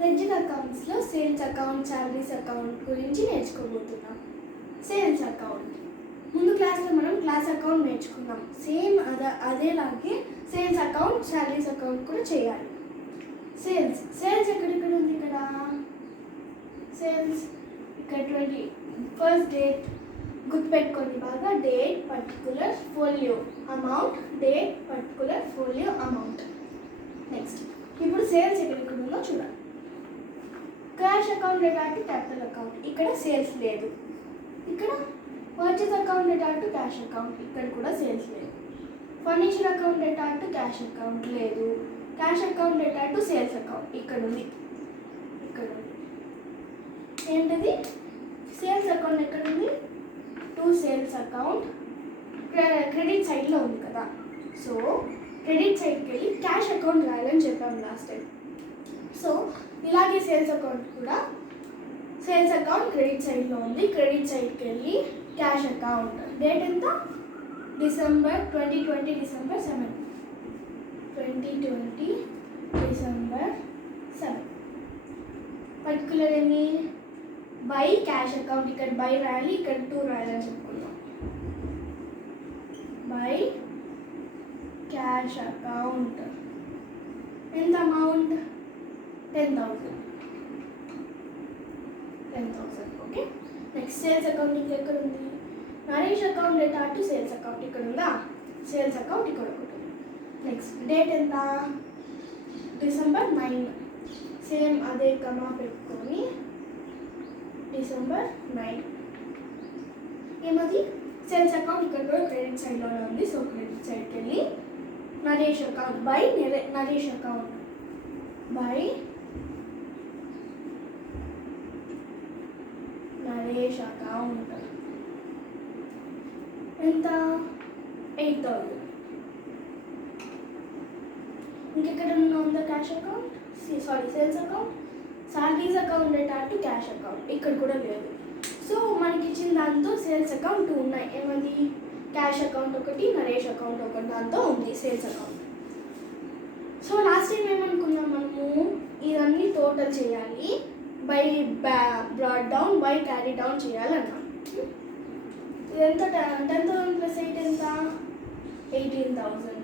Ledger అకౌంట్స్లో sales account, salaries account గురించి నేర్చుకోబోతున్నాం. సేల్స్ అకౌంట్ ముందు క్లాస్లో మనం క్లాస్ అకౌంట్ నేర్చుకున్నాం. సేమ్ అదేలాగే సేల్స్ అకౌంట్, శాలరీస్ అకౌంట్ కూడా చేయాలి. సేల్స్ ఎక్కడెక్కడ ఉంది? ఇక్కడ సేల్స్ ఇక్కడ 21st డేట్ గుర్తుపెట్టుకోండి బాగా. Date, particular, folio amount, date, particular, folio amount. Next ఇప్పుడు సేల్స్ ఎక్కడెక్కడ ఉందో చూడాలి. క్యాష్ అకౌంట్ డేటా క్యాపిటల్ అకౌంట్, ఇక్కడ సేల్స్ లేదు. ఇక్కడ పర్చేస్ అకౌంట్ డేటా క్యాష్ అకౌంట్, ఇక్కడ కూడా సేల్స్ లేదు. ఫర్నిచర్ అకౌంట్ డేటా క్యాష్ అకౌంట్ లేదు. క్యాష్ అకౌంట్ డేటా సేల్స్ అకౌంట్ ఇక్కడ ఉంది. ఏంటది? సేల్స్ అకౌంట్ ఎక్కడ ఉంది? టు సేల్స్ అకౌంట్ క్రెడిట్ సైడ్లో ఉంది కదా. సో క్రెడిట్ సైడ్కి వెళ్ళి క్యాష్ అకౌంట్ రాయాలని చెప్పాము లాస్ట్ టైం. సో ఇలాగే సేల్స్ అకౌంట్ కూడా సేల్స్ అకౌంట్ క్రెడిట్ సైడ్లో ఉంది. క్రెడిట్ సైడ్కి వెళ్ళి క్యాష్ అకౌంట్ డేట్ ఎంత? December 2020 December 7 2020 December 7. పర్టికులర్ ఏమి? బై క్యాష్ అకౌంట్, ఇక్కడ బై రాయాలి, ఇక్కడ 2 రాయాలని చెప్పుకున్నాం. బై క్యాష్ అకౌంట్ ఎంత amount? 10,000. Okay. Next sales account ఎక్కడ ఉంది? నరేష్ అకౌంట్ డేటా సేల్స్ అకౌంట్ ఇక్కడ ఉందా? సేల్స్ అకౌంట్ ఇక్కడ ఒకటి ఉంది. నెక్స్ట్ డేట్ ఎంత? డిసెంబర్ 9. సేమ్ అదే కమా పెట్టుకొని డిసెంబర్ 9. ఏమది? సేల్స్ అకౌంట్ ఇక్కడ కూడా క్రెడిట్ సైడ్లోనే ఉంది. సో క్రెడిట్ సైడ్కి వెళ్ళి Naresh account by Naresh account by Naresh account ఎంత? 8,000. ఇంకెక్కడ ఉందా? Cash account sales account, salaries account డేటా క్యాష్ అకౌంట్ ఇక్కడ కూడా లేదు. సో మనకి ఇచ్చిన దాంతో సేల్స్ అకౌంట్ 2 ఉన్నాయి. ఏమది? క్యాష్ అకౌంట్ ఒకటి, నరేష్ అకౌంట్ ఒకటి దాంతో ఉంది sales account. So last time ఏమనుకున్నాం మనము? ఇవన్నీ టోటల్ చేయాలి, by brought down, by carry down చేయాలన్నాం. ఇదంతా 10,000 + 8 ఎంత? 18,000.